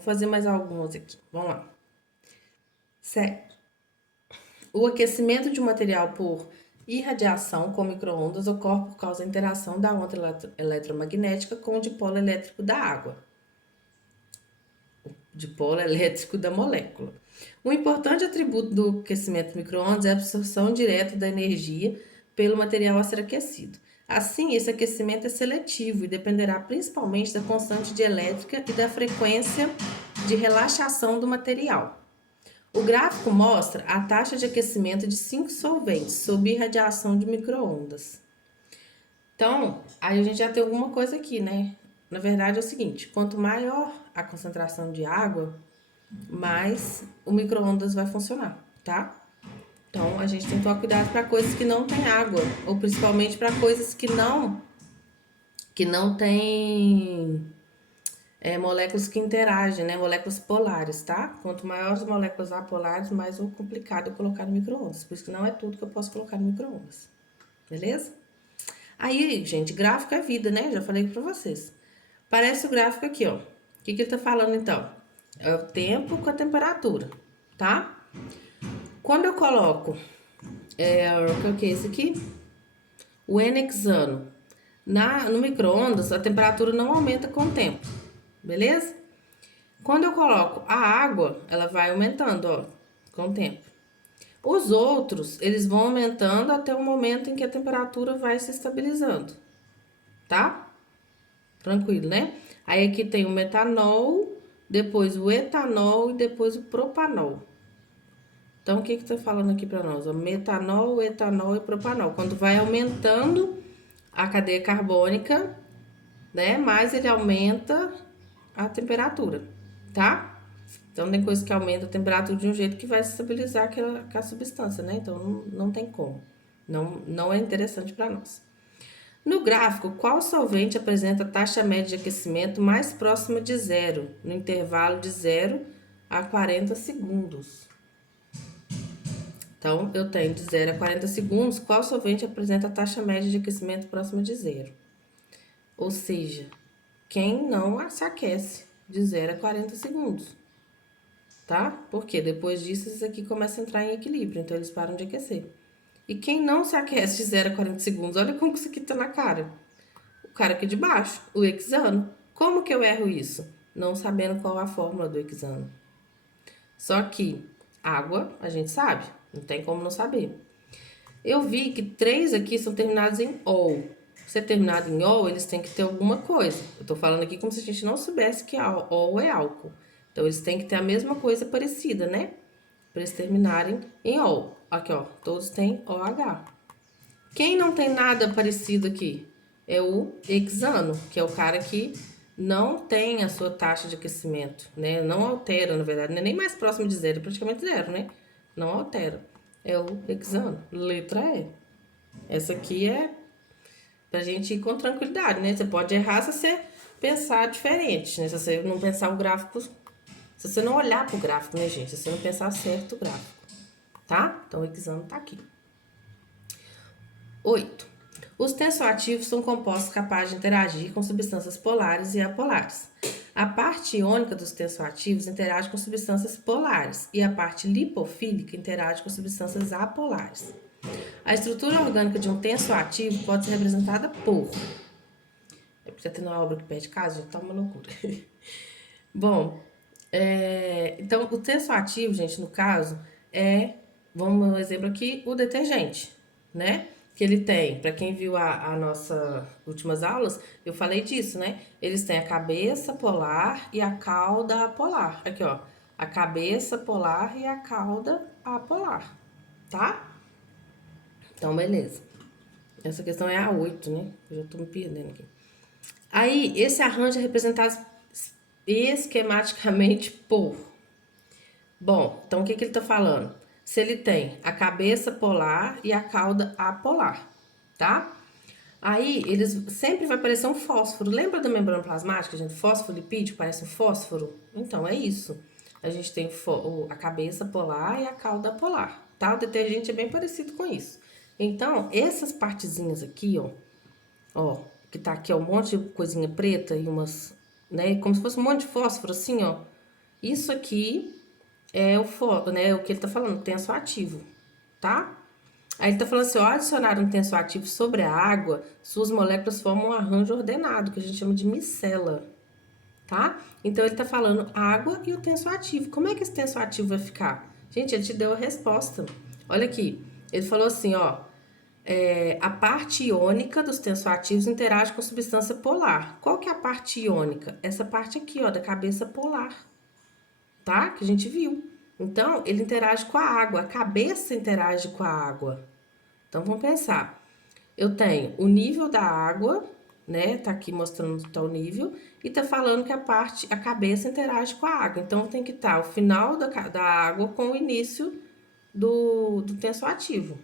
Vou fazer mais algumas aqui. Vamos lá. Certo. O aquecimento de um material por irradiação com micro-ondas ocorre por causa da interação da onda eletromagnética com o dipolo elétrico da água, dipolo elétrico da molécula. Um importante atributo do aquecimento micro-ondas é a absorção direta da energia pelo material a ser aquecido. Assim, esse aquecimento é seletivo e dependerá principalmente da constante de elétrica e da frequência de relaxação do material. O gráfico mostra a taxa de aquecimento de 5 solventes sob irradiação de micro-ondas. Então, aí a gente já tem alguma coisa aqui, né? Na verdade é o seguinte, quanto maior a concentração de água, mais o micro-ondas vai funcionar, tá? Então, a gente tem que tomar cuidado para coisas que não tem água, ou principalmente para coisas que não tem moléculas que interagem, né? Moléculas polares, tá? Quanto maiores as moléculas apolares, mais complicado colocar no micro-ondas. Por isso que não é tudo que eu posso colocar no micro-ondas. Beleza? Aí, gente, gráfico é vida, né? Já falei pra vocês. Parece o gráfico aqui, ó. O que ele tá falando, então? É o tempo com a temperatura, tá? Quando eu coloco, o que é esse aqui? O n-hexano no micro-ondas, a temperatura não aumenta com o tempo, beleza? Quando eu coloco a água, ela vai aumentando, ó, com o tempo. Os outros, eles vão aumentando até o momento em que a temperatura vai se estabilizando, tá? Tranquilo, né? Aí aqui tem o metanol, depois o etanol e depois o propanol. Então, o que tá falando aqui para nós? O metanol, etanol e propanol. Quando vai aumentando a cadeia carbônica, né? Mais ele aumenta a temperatura, tá? Então, tem coisa que aumenta a temperatura de um jeito que vai estabilizar aquela substância, né? Então, não tem como. Não é interessante para nós. No gráfico, qual solvente apresenta a taxa média de aquecimento mais próxima de zero, no intervalo de 0 a 40 segundos? Então, eu tenho de 0 a 40 segundos, qual solvente apresenta a taxa média de aquecimento próxima de zero? Ou seja, quem não se aquece de 0 a 40 segundos, tá? Porque depois disso, isso aqui começa a entrar em equilíbrio, então eles param de aquecer. E quem não se aquece de 0 a 40 segundos, olha como que isso aqui tá na cara. O cara aqui de baixo, o hexano. Como que eu erro isso? Não sabendo qual a fórmula do hexano. Só que água, a gente sabe, não tem como não saber. Eu vi que 3 aqui são terminados em OL. Se é terminado em OL, eles têm que ter alguma coisa. Eu tô falando aqui como se a gente não soubesse que OL é álcool. Então, eles têm que ter a mesma coisa parecida, né? Para eles terminarem em OL. Aqui, ó, todos têm OH. Quem não tem nada parecido aqui? É o hexano, que é o cara que não tem a sua taxa de aquecimento, né? Não altera, na verdade, não é nem mais próximo de zero, é praticamente zero, né? Não altera. É o hexano, letra E. Essa aqui é pra gente ir com tranquilidade, né? Você pode errar se você pensar diferente, né? Se você não pensar o gráfico, se você não olhar pro gráfico, né, gente? Se você não pensar certo o gráfico, tá? Então, o hexano tá aqui. 8. Os tensoativos são compostos capazes de interagir com substâncias polares e apolares. A parte iônica dos tensoativos interage com substâncias polares e a parte lipofílica interage com substâncias apolares. A estrutura orgânica de um tensoativo pode ser representada por... É porque tá tendo uma obra aqui perto de casa, já tá uma loucura. Bom, então o tensoativo, gente, no caso, vamos um exemplo aqui, o detergente, né? Que ele tem, para quem viu a nossa últimas aulas, eu falei disso, né? Eles têm a cabeça polar e a cauda apolar. Aqui, ó, a cabeça polar e a cauda apolar, tá? Então, beleza. Essa questão é a 8, né? Eu já tô me perdendo aqui. Aí, esse arranjo é representado esquematicamente por... Bom, então o que ele tá falando? Se ele tem a cabeça polar e a cauda apolar, tá? Aí, eles sempre vai aparecer um fósforo. Lembra da membrana plasmática, gente? Fosfolipídio parece um fósforo? Então, é isso. A gente tem a cabeça polar e a cauda polar, tá? O detergente é bem parecido com isso. Então, essas partezinhas aqui, ó, que tá aqui, ó, um monte de coisinha preta e umas, né, como se fosse um monte de fósforo, assim, ó. Isso aqui é né, o que ele tá falando, tensoativo, tá? Aí ele tá falando assim, ó, ao adicionar um tensoativo sobre a água, suas moléculas formam um arranjo ordenado, que a gente chama de micela, tá? Então ele tá falando água e o tensoativo. Como é que esse tensoativo vai ficar? Gente, ele te deu a resposta. Olha aqui, ele falou assim, ó, a parte iônica dos tensoativos interage com a substância polar. Qual que é a parte iônica? Essa parte aqui, ó, da cabeça polar, tá? Que a gente viu. Então, ele interage com a água, a cabeça interage com a água. Então, vamos pensar. Eu tenho o nível da água, né? Tá aqui mostrando tá o nível, e tá falando que a cabeça interage com a água. Então, tem que estar o final da água com o início do tensoativo.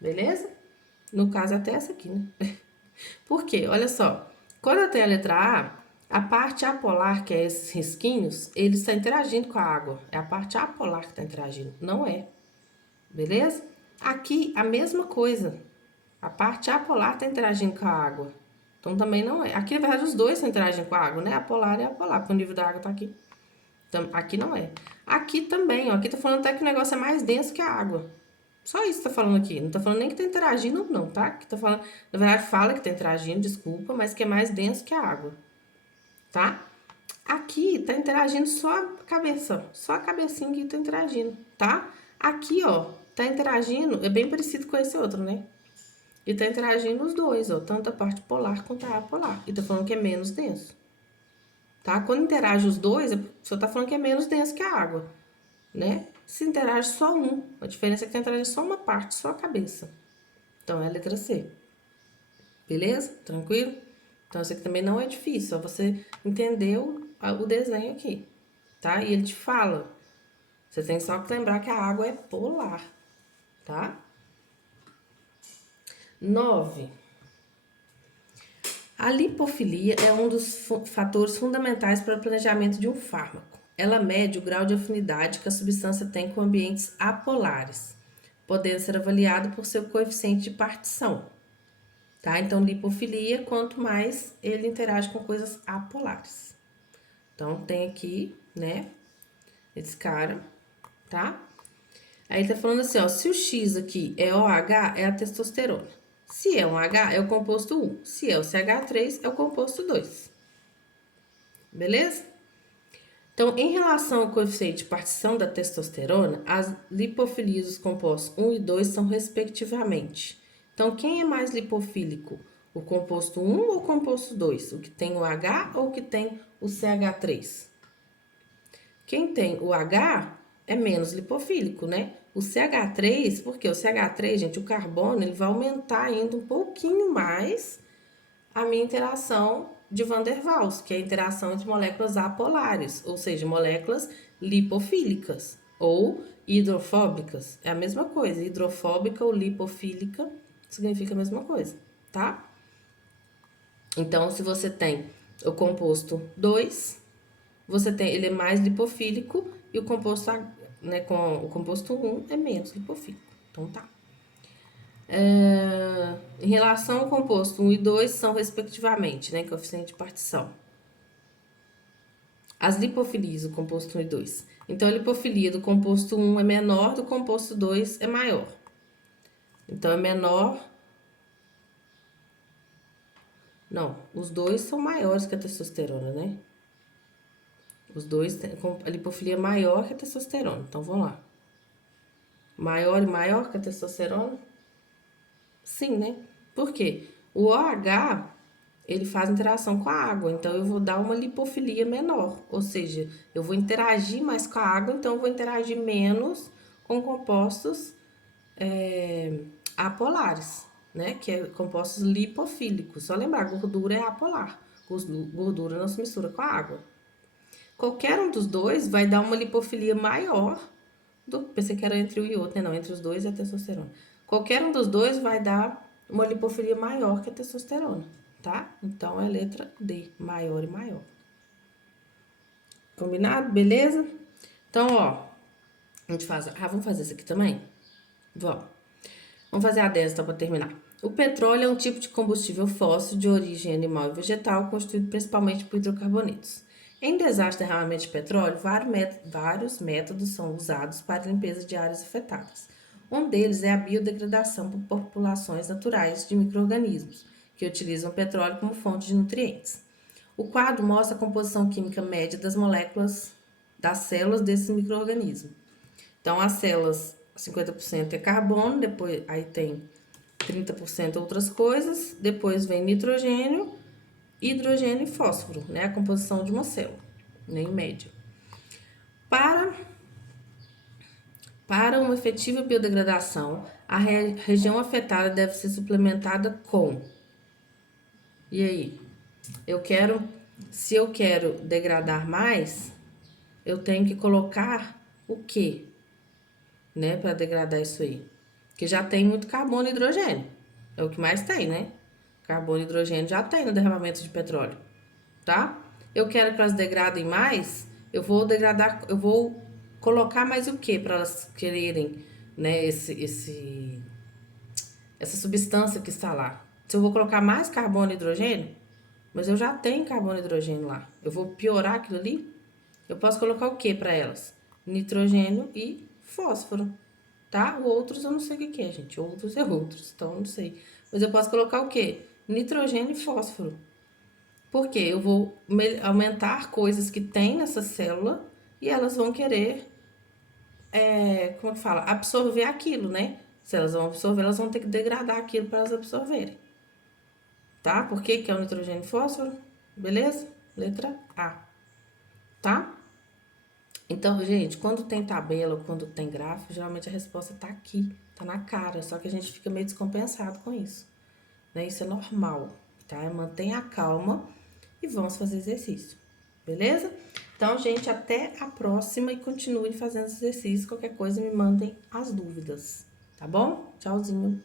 Beleza? No caso, até essa aqui, né? Por quê? Olha só. Quando eu tenho a letra A parte apolar, que é esses risquinhos, ele está interagindo com a água. É a parte apolar que está interagindo, não é. Beleza? Aqui, a mesma coisa. A parte apolar está interagindo com a água. Então, também não é. Aqui, na verdade, os dois estão interagindo com a água, né? A polar e a apolar, porque o nível da água está aqui. Então, aqui não é. Aqui também, ó. Aqui tá falando até que o negócio é mais denso que a água. Só isso que tá falando aqui. Não tá falando nem que tá interagindo, não, tá? Que tá falando, na verdade, fala que tá interagindo, desculpa, mas que é mais denso que a água, tá? Aqui tá interagindo só a cabeça, só a cabecinha que tá interagindo, tá? Aqui, ó, tá interagindo, é bem parecido com esse outro, né? E tá interagindo os dois, ó, tanto a parte polar quanto a apolar. E tá falando que é menos denso, tá? Quando interage os dois, só tá falando que é menos denso que a água, né? Se interage só um, a diferença é que tá interagindo só uma parte, só a cabeça. Então, é a letra C. Beleza? Tranquilo? Então, isso aqui também não é difícil, só você entendeu o desenho aqui, tá? E ele te fala. Você tem só que lembrar que a água é polar, tá? 9. A lipofilia é um dos fatores fundamentais para o planejamento de um fármaco. Ela mede o grau de afinidade que a substância tem com ambientes apolares, podendo ser avaliado por seu coeficiente de partição. Tá? Então, lipofilia, quanto mais ele interage com coisas apolares. Então, tem aqui, né, esse cara, tá? Aí ele tá falando assim, ó, se o X aqui é OH, é a testosterona. Se é um H, é o composto 1. Se é o CH3, é o composto 2. Beleza? Então, em relação ao coeficiente de partição da testosterona, as lipofilias dos compostos 1 e 2 são respectivamente. Então, quem é mais lipofílico? O composto 1 ou o composto 2? O que tem o H ou o que tem o CH3? Quem tem o H é menos lipofílico, né? O CH3, porque o CH3, gente, o carbono, ele vai aumentar ainda um pouquinho mais a minha interação de Van der Waals, que é a interação entre moléculas apolares, ou seja, moléculas lipofílicas ou hidrofóbicas. É a mesma coisa, hidrofóbica ou lipofílica significa a mesma coisa, tá? Então, se você tem o composto 2, você tem, ele é mais lipofílico e o composto, né, com o composto 1 é menos lipofílico. Então, tá. Em relação ao composto 1 e 2 são respectivamente, né, coeficiente de partição. As lipofilias do composto 1 e 2. Então, a lipofilia do composto 1 é menor, do composto 2 é maior. Então, é menor. Não, os dois são maiores que a testosterona, né? Os dois têm a lipofilia maior que a testosterona. Então, vamos lá. Maior e maior que a testosterona? Sim, né? Por quê? O OH, ele faz interação com a água, então eu vou dar uma lipofilia menor, ou seja, eu vou interagir mais com a água, então eu vou interagir menos com compostos apolares, né? Que é compostos lipofílicos. Só lembrar, gordura é apolar, gordura não se mistura com a água. Qualquer um dos dois vai dar uma lipofilia maior pensei que era entre um e outro, né? Não, entre os dois e a testosterona. Qualquer um dos dois vai dar uma lipofilia maior que a testosterona, tá? Então, é a letra D, maior e maior. Combinado? Beleza? Então, ó, a gente faz... vamos fazer isso aqui também? Vamos. Vamos fazer a 10, então, para terminar. O petróleo é um tipo de combustível fóssil de origem animal e vegetal, constituído principalmente por hidrocarbonetos. Em desastre de derramamento de petróleo, vários métodos são usados para a limpeza de áreas afetadas. Um deles é a biodegradação por populações naturais de micro-organismos, que utilizam petróleo como fonte de nutrientes. O quadro mostra a composição química média das moléculas das células desses micro-organismos. Então, as células, 50% é carbono, depois aí tem 30% outras coisas, depois vem nitrogênio, hidrogênio e fósforo, né? A composição de uma célula, né? Em média. Para uma efetiva biodegradação, a região afetada deve ser suplementada com. E aí? Se eu quero degradar mais, eu tenho que colocar o quê? Né, para degradar isso aí? Que já tem muito carbono e hidrogênio. É o que mais tem, né? Carbono e hidrogênio já tem no derramamento de petróleo, tá? Eu quero que elas degradem mais, eu vou colocar mais o que para elas quererem, né, essa substância que está lá. Se eu vou colocar mais carbono e hidrogênio, mas eu já tenho carbono e hidrogênio lá, eu vou piorar aquilo ali? Eu posso colocar o que para elas? Nitrogênio e fósforo, tá? Outros eu não sei o que é, gente. Outros é outros, então eu não sei. Mas eu posso colocar o que? Nitrogênio e fósforo. Porque eu vou aumentar coisas que tem nessa célula e elas vão querer, como é que fala? Absorver aquilo, né? Se elas vão absorver, elas vão ter que degradar aquilo para elas absorverem. Tá? Por que que é o nitrogênio e fósforo? Beleza? Letra A. Tá? Então, gente, quando tem tabela ou quando tem gráfico, geralmente a resposta tá aqui, tá na cara, só que a gente fica meio descompensado com isso, né? Isso é normal, tá? Mantenha a calma e vamos fazer exercício, beleza? Então, gente, até a próxima e continuem fazendo exercício. Qualquer coisa me mandem as dúvidas, tá bom? Tchauzinho.